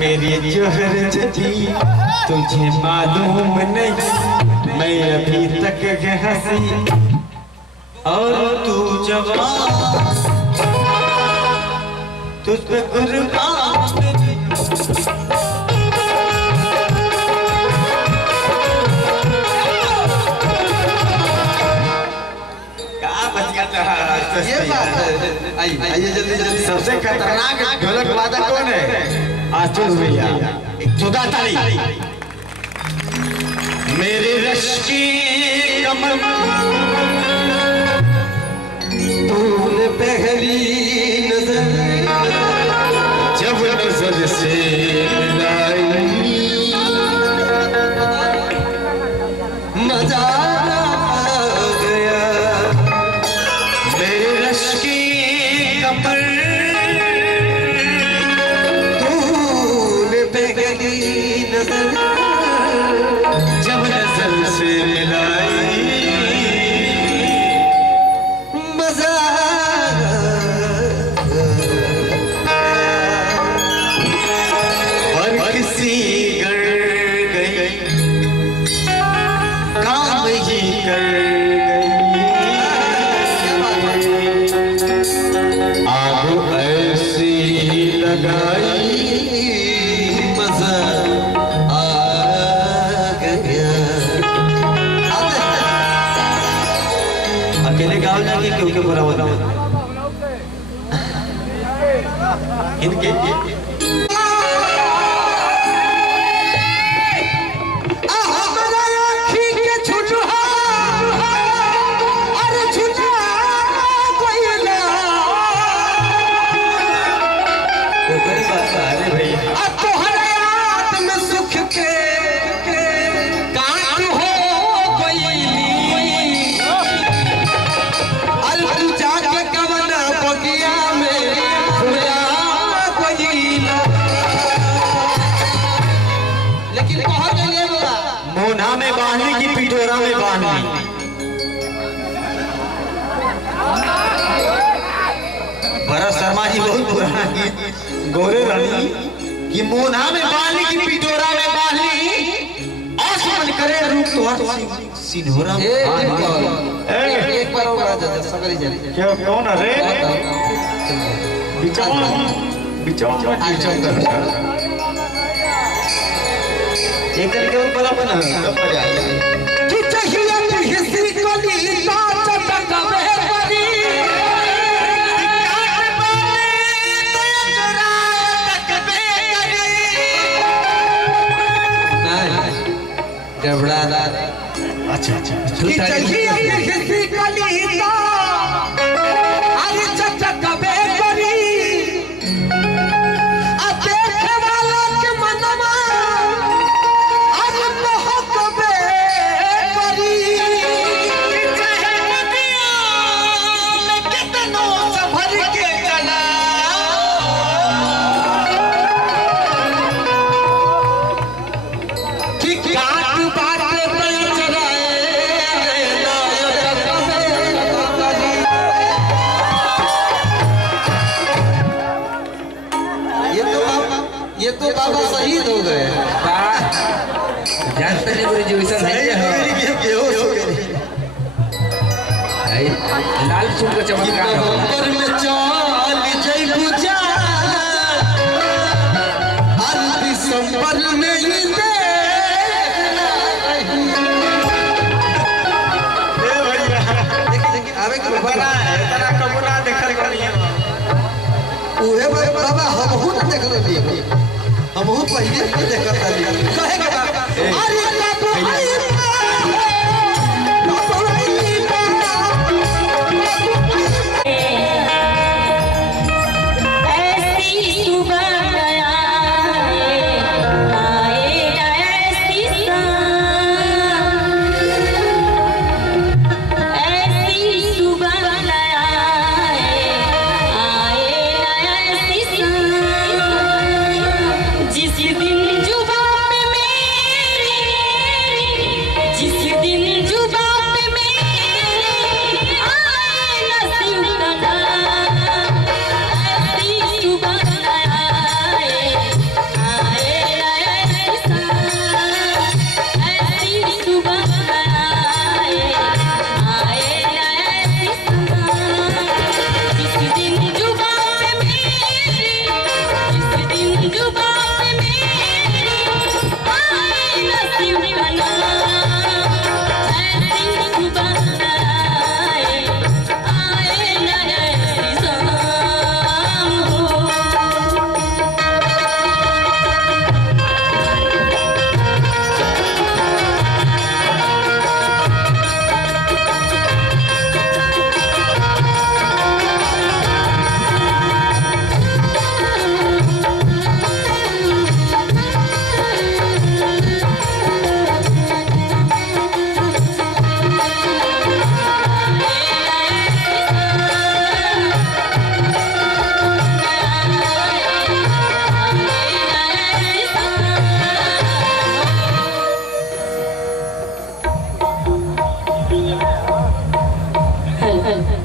मेरी जोहर जदी तुझे मालूम नहीं, मैं अभी तक हंसी और तू जवान, तुझ पे कुर्बान। ये बात है। आइए जल्दी जल्दी। सबसे खतरनाक ढोलक वादक कौन है? आशुष भैया। चौदह तारीख मेरे रश की कमर तूने पहली नजर जब नजर से मिलाई, मजा आ गया। मेरे रश की कमर तूने पहली नजर जब नजर से मिलाई, मजा और किसी कर गई काम ही कर गई, आग ऐसी लगाई, मजा आ गया। अकेले गाँव जाके क्योंकि बुरा होता इनके मोना में बांधने की पिटोरा में बांधनी। भरत शर्मा जी बहुत पुराना गीत गोरे रानी कि मोना में बांधने की पिटोरा में बांधनी, आसमान करे रूप तो सिंधोरा में एक बार और आ जाता सगरी जाने। क्या कौन अरे बिचाओ बिचाओ एक करके और बड़ा बना तब मजा आएगा। कि चाहिए हिस्सी को लीता चटक बेहतरी काट बाने तेरा तक बेकरी। नहीं गबड़ा अच्छा कि चाहिए हिस्सी को लीता अरे चटक बेहतरी। ये तो बाबा शहीद हो गए। जानते नहीं पूरी जीवित नहीं है। लाल चुन का चमत्कार नवंबर में चाल जय पूजा हर दिसंबर में ही दे। आवे के बना है तना कबूला देखल करिए उहे बाबा हमहु न देखल लिए हमहु पहले से देखत रही कहे के अरे जिस दिन जुबान पे मेरी है